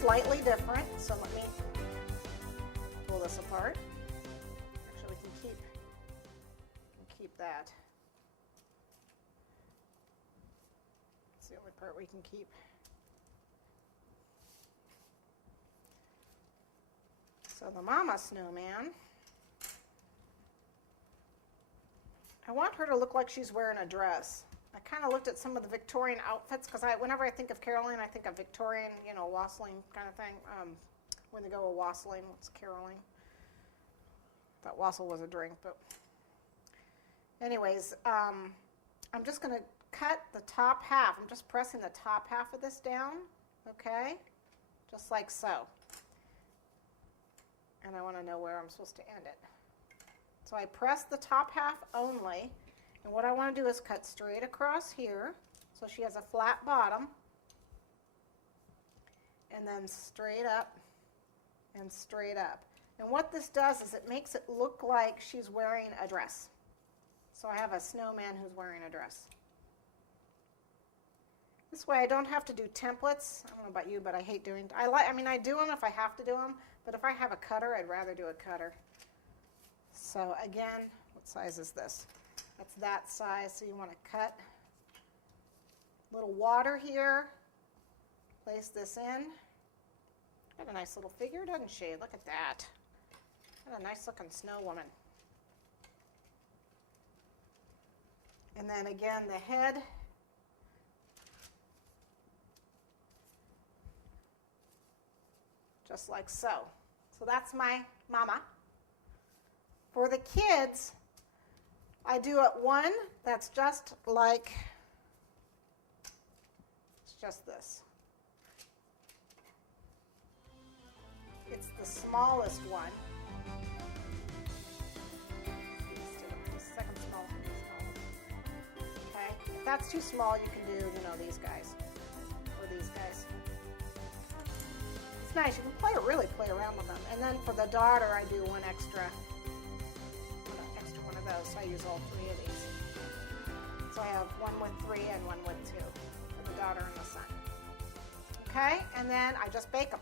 slightly different, so let me pull this apart. Actually, we can keep that. It's the only part we can keep. So the mama snowman, I want her to look like she's wearing a dress. I kind of looked at some of the Victorian outfits because whenever I think of caroling, I think of Victorian, you know, wassailing kind of thing. When they go with wassailing, what's caroling? I thought wassail was a drink, but anyways, I'm just going to cut the top half. I'm just pressing the top half of this down, okay, just like so. And I want to know where I'm supposed to end it. So I press the top half only, and what I want to do is cut straight across here, so she has a flat bottom, and then straight up and straight up. And what this does is it makes it look like she's wearing a dress. So I have a snowman who's wearing a dress. This way I don't have to do templates. I don't know about you, but I hate doing, I mean I do them if I have to do them, but if I have a cutter, I'd rather do a cutter. So again, what size is this? That's that size, so you want to cut a little water here, place this in. Got a nice little figure, doesn't she? Look at that. Got a nice looking snow woman. And then again, the head. Just like so. So that's my mama. For the kids, I do it one that's just like, it's just this. It's the smallest one. The second smallest. Okay, if that's too small, you can do, you know, these guys or these guys. It's nice. You can really play around with them. And then for the daughter, I do one extra one of those. So I use all three of these. So I have one with 3 and one with 2 for the daughter and the son. Okay, and then I just bake them.